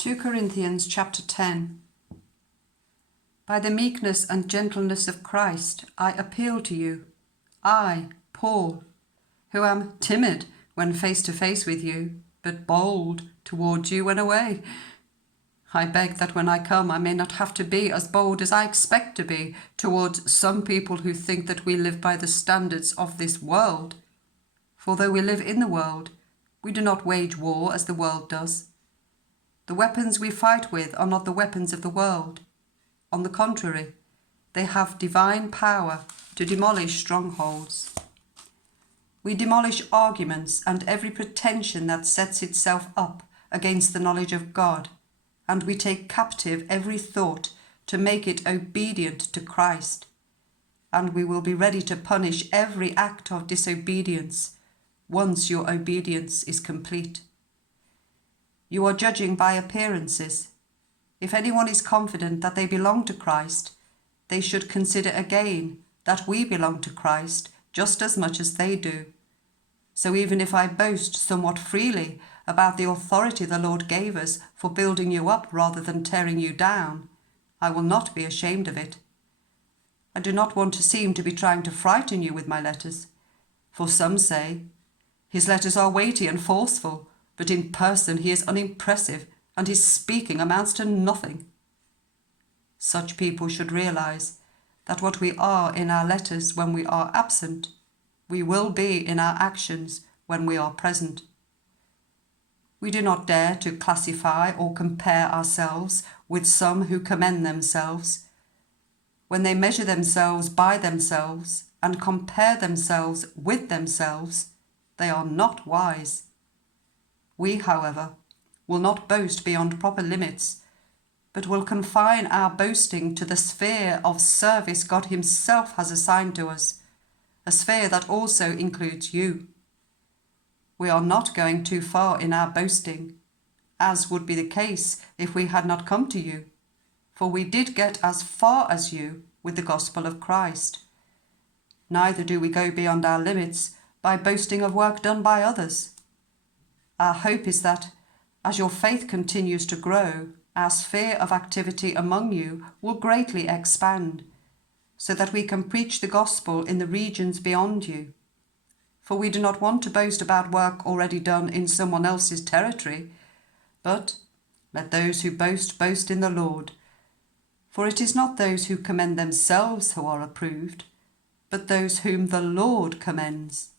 2 Corinthians chapter 10. By the meekness and gentleness of Christ, I appeal to you, I, Paul, who am timid when face to face with you, but bold towards you when away. I beg that when I come, I may not have to be as bold as I expect to be towards some people who think that we live by the standards of this world. For though we live in the world, we do not wage war as the world does. The weapons we fight with are not the weapons of the world. On the contrary, they have divine power to demolish strongholds. We demolish arguments and every pretension that sets itself up against the knowledge of God, and we take captive every thought to make it obedient to Christ. And we will be ready to punish every act of disobedience once your obedience is complete. You are judging by appearances. If anyone is confident that they belong to Christ, they should consider again that we belong to Christ just as much as they do. So even if I boast somewhat freely about the authority the Lord gave us for building you up rather than tearing you down, I will not be ashamed of it. I do not want to seem to be trying to frighten you with my letters, for some say, his letters are weighty and forceful, but in person he is unimpressive and his speaking amounts to nothing. Such people should realize that what we are in our letters when we are absent, we will be in our actions when we are present. We do not dare to classify or compare ourselves with some who commend themselves. When they measure themselves by themselves and compare themselves with themselves, they are not wise. We, however, will not boast beyond proper limits, but will confine our boasting to the sphere of service God Himself has assigned to us, a sphere that also includes you. We are not going too far in our boasting, as would be the case if we had not come to you, for we did get as far as you with the gospel of Christ. Neither do we go beyond our limits by boasting of work done by others. Our hope is that, as your faith continues to grow, our sphere of activity among you will greatly expand, so that we can preach the gospel in the regions beyond you. For we do not want to boast about work already done in someone else's territory, but let those who boast boast in the Lord. For it is not those who commend themselves who are approved, but those whom the Lord commends.